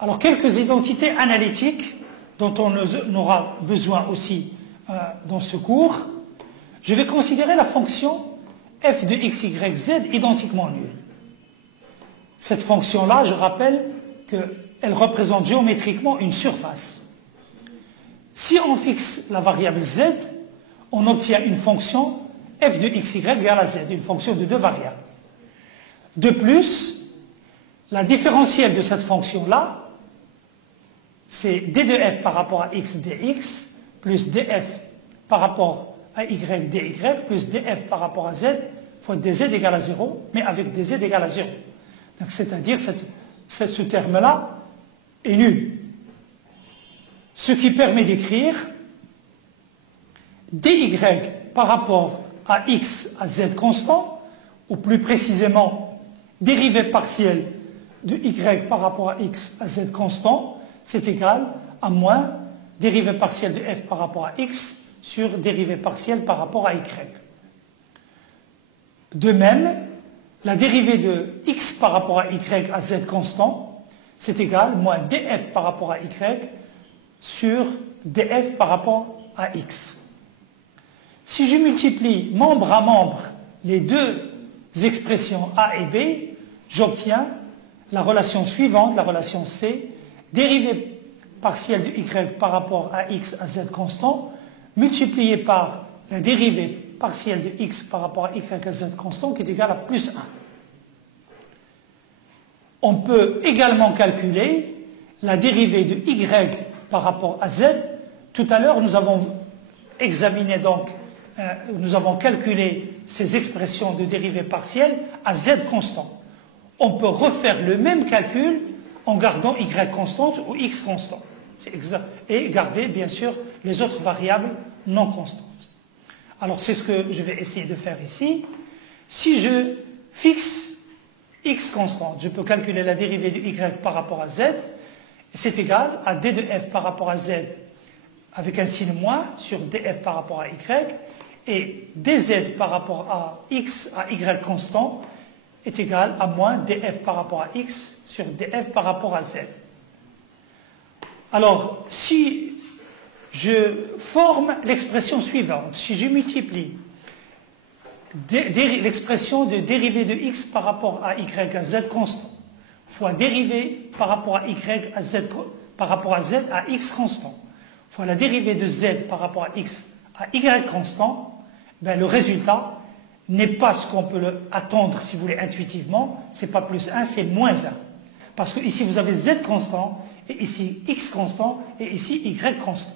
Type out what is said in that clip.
Alors, quelques identités analytiques dont on aura besoin aussi dans ce cours. Je vais considérer la fonction f de x, y, z identiquement nulle. Cette fonction-là, je rappelle qu'elle représente géométriquement une surface. Si on fixe la variable z, on obtient une fonction f de x, y égale à z, une fonction de deux variables. De plus, la différentielle de cette fonction-là, c'est d de f par rapport à x dx, plus df par rapport à y dy, plus df par rapport à z, fois dz égale à 0, mais avec dz égale à 0. C'est-à-dire ce terme-là est nul. Ce qui permet d'écrire dy par rapport à x à z constant, ou plus précisément dérivée partielle de y par rapport à x à z constant, c'est égal à moins dérivée partielle de f par rapport à x sur dérivée partielle par rapport à y. De même, la dérivée de x par rapport à y à z constant, c'est égal à moins df par rapport à y sur df par rapport à x. Si je multiplie membre à membre les deux expressions a et b, j'obtiens la relation suivante, la relation C, dérivée partielle de y par rapport à x à z constant, multipliée par la dérivée partielle de x par rapport à y à z constant, qui est égale à plus 1. On peut également calculer la dérivée de y par rapport à z. Tout à l'heure, nous avons examiné donc, nous avons calculé ces expressions de dérivée partielle à z constant. On peut refaire le même calcul en gardant y constante ou x constant. Et garder, bien sûr, les autres variables non constantes. Alors, c'est ce que je vais essayer de faire ici. Si je fixe x constante, je peux calculer la dérivée de y par rapport à z. C'est égal à d de f par rapport à z avec un signe moins sur df par rapport à y. Et dz par rapport à x à y constant est égal à moins df par rapport à x sur df par rapport à z. Alors, si je forme l'expression suivante, si je multiplie l'expression de dérivée de x par rapport à y à z constant fois dérivée par rapport à y à z par rapport à z à x constant fois la dérivée de z par rapport à x à y constant, ben, le résultat n'est pas ce qu'on peut attendre, si vous voulez, intuitivement. C'est pas plus 1, c'est moins 1. Parce que ici, vous avez z constant, et ici x constant, et ici y constant.